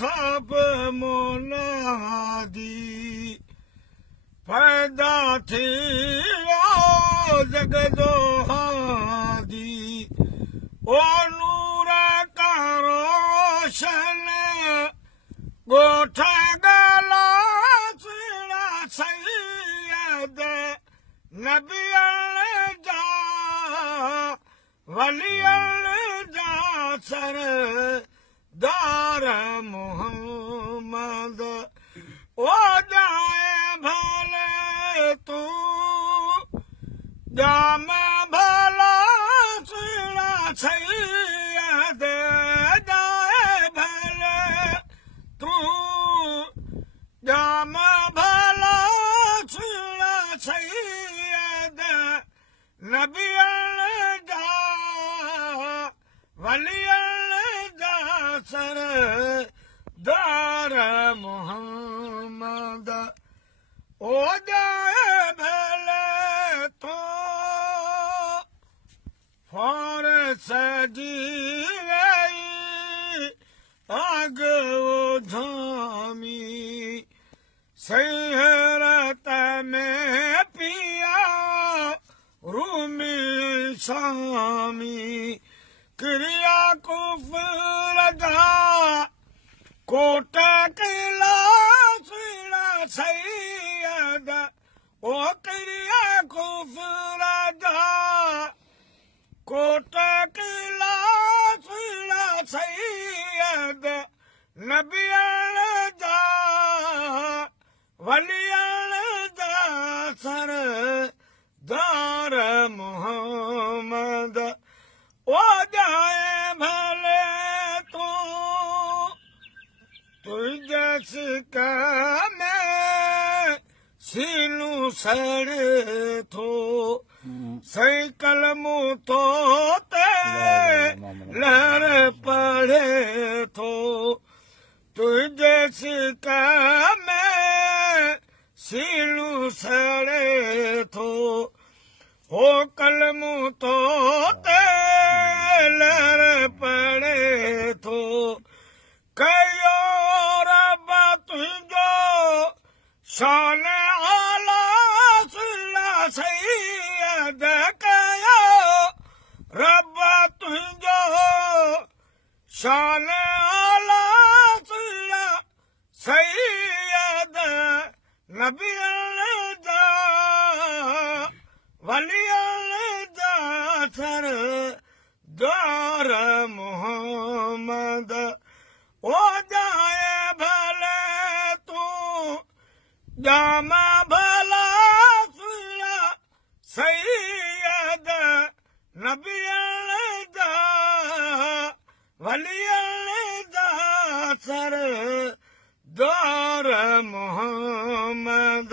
थाप मुनादी पैदा थी जगदो हादी ओ नूर का रोशन गोठ गला सीना सैयद नबियल जा वलियल जा सरदार मोहम्मद ओ जाए भले तू जाम भला सीना सैयद जाए भले तू जाम भला सीना सैयद नबियल जा वलियल जा सरदार मोहम्मद ओ जाए भले तो फौरस जी गई आग वो झामी सैहरत में पिया रूमी शामी क्रिया कुफर दा कोट किला सीना सैयद ओ क्रिया कुफर दा कोट किला सीना सैयद नबियल जा वलियल जा सरदार मोहम्मद ओ जाए भले तू तुझका मैं सीनू सड़ थो सही कलमू तो ते लहर पड़े थो तुझका मैं सीनू सड़े थो हो कलमू तो ते लहर पड़े थो कयो रब तुझो शान आला सुला सैयद कयो रब तुझो शान आला सुला सैयद नबियल जा वलियल जा सरदार मोहम्मद ओ जाए भले तू जाम भला सुना सैयद नबियल जा वलियल जा सरदार मोहम्मद